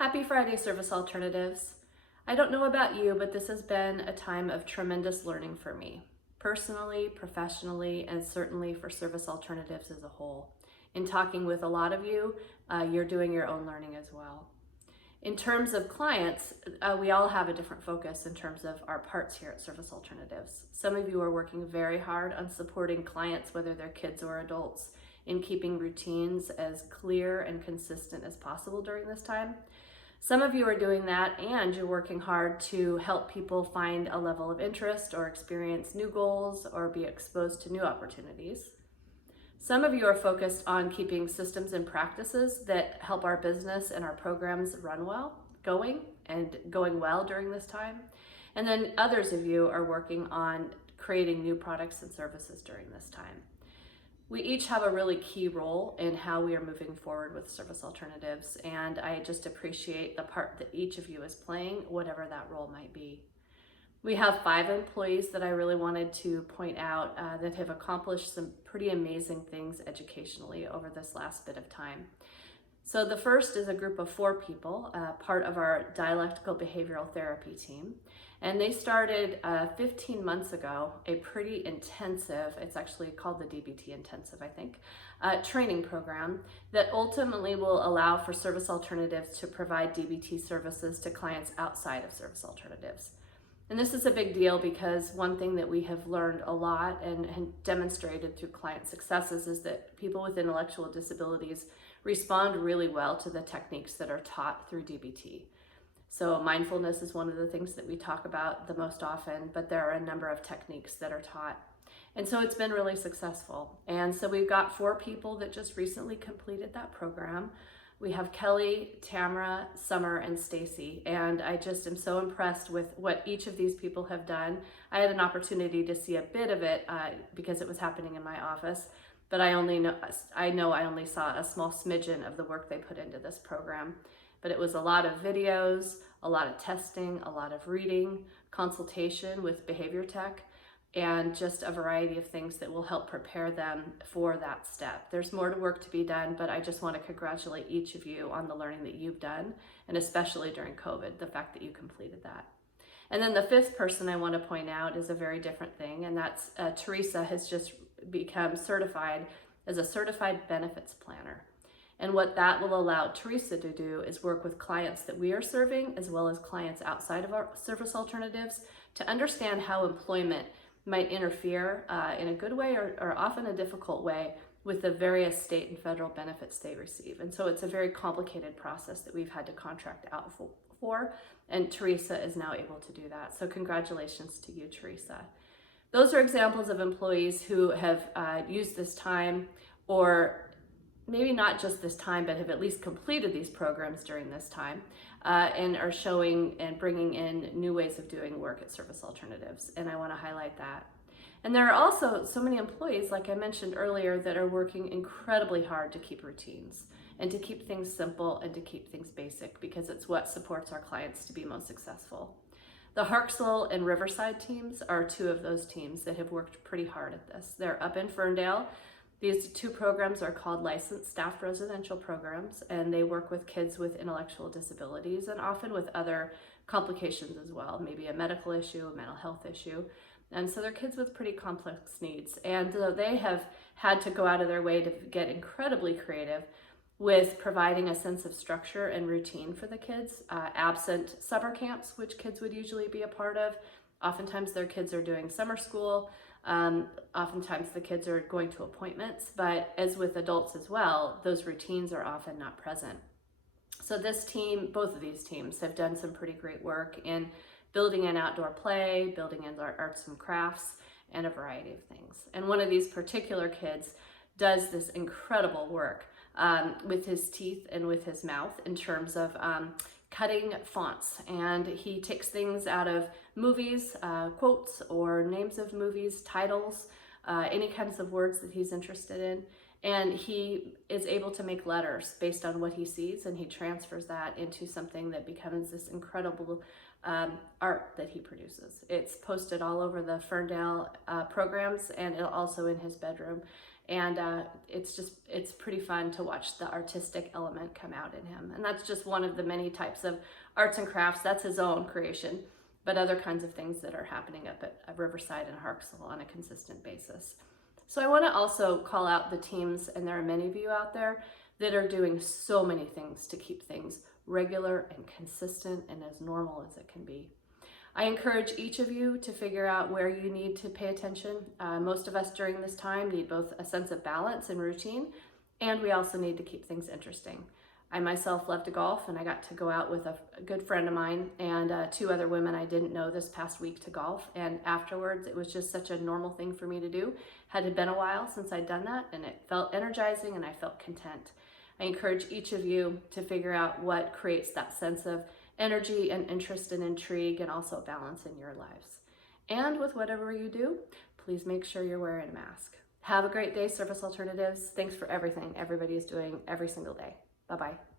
Happy Friday, Service Alternatives. I don't know about you, but this has been a time of tremendous learning for me, personally, professionally, and certainly for Service Alternatives as a whole. In talking with a lot of you, you're doing your own learning as well. In terms of clients, we all have a different focus in terms of our parts here at Service Alternatives. Some of you are working very hard on supporting clients, whether they're kids or adults, in keeping routines as clear and consistent as possible during this time. Some of you are doing that and you're working hard to help people find a level of interest or experience new goals or be exposed to new opportunities. Some of you are focused on keeping systems and practices that help our business and our programs run well, going well during this time. And then others of you are working on creating new products and services during this time. We each have a really key role in how we are moving forward with Service Alternatives, and I just appreciate the part that each of you is playing, whatever that role might be. We have 5 employees that I really wanted to point out that have accomplished some pretty amazing things educationally over this last bit of time. So the first is a group of 4 people, part of our dialectical behavioral therapy team. And they started 15 months ago, a pretty intensive, it's actually called the DBT Intensive, I think, training program that ultimately will allow for Service Alternatives to provide DBT services to clients outside of Service Alternatives. And this is a big deal because one thing that we have learned a lot and demonstrated through client successes is that people with intellectual disabilities respond really well to the techniques that are taught through DBT. So mindfulness is one of the things that we talk about the most often, but there are a number of techniques that are taught. And so it's been really successful. And so we've got 4 people that just recently completed that program. We have Kelly, Tamara, Summer, and Stacy. And I just am so impressed with what each of these people have done. I had an opportunity to see a bit of it because it was happening in my office, but I know I only saw a small smidgen of the work they put into this program. But it was a lot of videos, a lot of testing, a lot of reading, consultation with behavior tech, and just a variety of things that will help prepare them for that step. There's more work to be done, but I just want to congratulate each of you on the learning that you've done, and especially during COVID, the fact that you completed that. And then the 5th person I want to point out is a very different thing, and that's Teresa has just become certified as a certified benefits planner. And what that will allow Teresa to do is work with clients that we are serving, as well as clients outside of our Service Alternatives, to understand how employment might interfere in a good way or often a difficult way with the various state and federal benefits they receive. And so it's a very complicated process that we've had to contract out for, and Teresa is now able to do that. So congratulations to you, Teresa. Those are examples of employees who have used this time, or maybe not just this time, but have at least completed these programs during this time and are showing and bringing in new ways of doing work at Service Alternatives. And I want to highlight that. And there are also so many employees, like I mentioned earlier, that are working incredibly hard to keep routines and to keep things simple and to keep things basic, because it's what supports our clients to be most successful. The Harksville and Riverside teams are 2 of those teams that have worked pretty hard at this. They're up in Ferndale. These 2 programs are called licensed staff residential programs, and they work with kids with intellectual disabilities and often with other complications as well, maybe a medical issue, a mental health issue. And so they're kids with pretty complex needs. And they have had to go out of their way to get incredibly creative with providing a sense of structure and routine for the kids, absent summer camps, which kids would usually be a part of. Oftentimes their kids are doing summer school. Oftentimes the kids are going to appointments, but as with adults as well, those routines are often not present. So this team, both of these teams, have done some pretty great work in building in outdoor play, building in arts and crafts, and a variety of things. And one of these particular kids does this incredible work with his teeth and with his mouth in terms of cutting fonts, and he takes things out of movies, quotes or names of movies, titles, any kinds of words that he's interested in, and he is able to make letters based on what he sees, and he transfers that into something that becomes this incredible art that he produces. It's posted all over the Ferndale programs and also in his bedroom, And it's pretty fun to watch the artistic element come out in him. And that's just one of the many types of arts and crafts. That's his own creation, but other kinds of things that are happening up at Riverside and Harksville on a consistent basis. So I want to also call out the teams, and there are many of you out there that are doing so many things to keep things regular and consistent and as normal as it can be. I encourage each of you to figure out where you need to pay attention. Most of us during this time need both a sense of balance and routine, and we also need to keep things interesting. I myself love to golf, and I got to go out with a good friend of mine and 2 other women I didn't know this past week to golf. And afterwards, it was just such a normal thing for me to do. Had been a while since I'd done that, and it felt energizing and I felt content. I encourage each of you to figure out what creates that sense of energy and interest and intrigue and also balance in your lives. And with whatever you do, please make sure you're wearing a mask. Have a great day, Service Alternatives. Thanks for everything everybody is doing every single day. Bye-bye.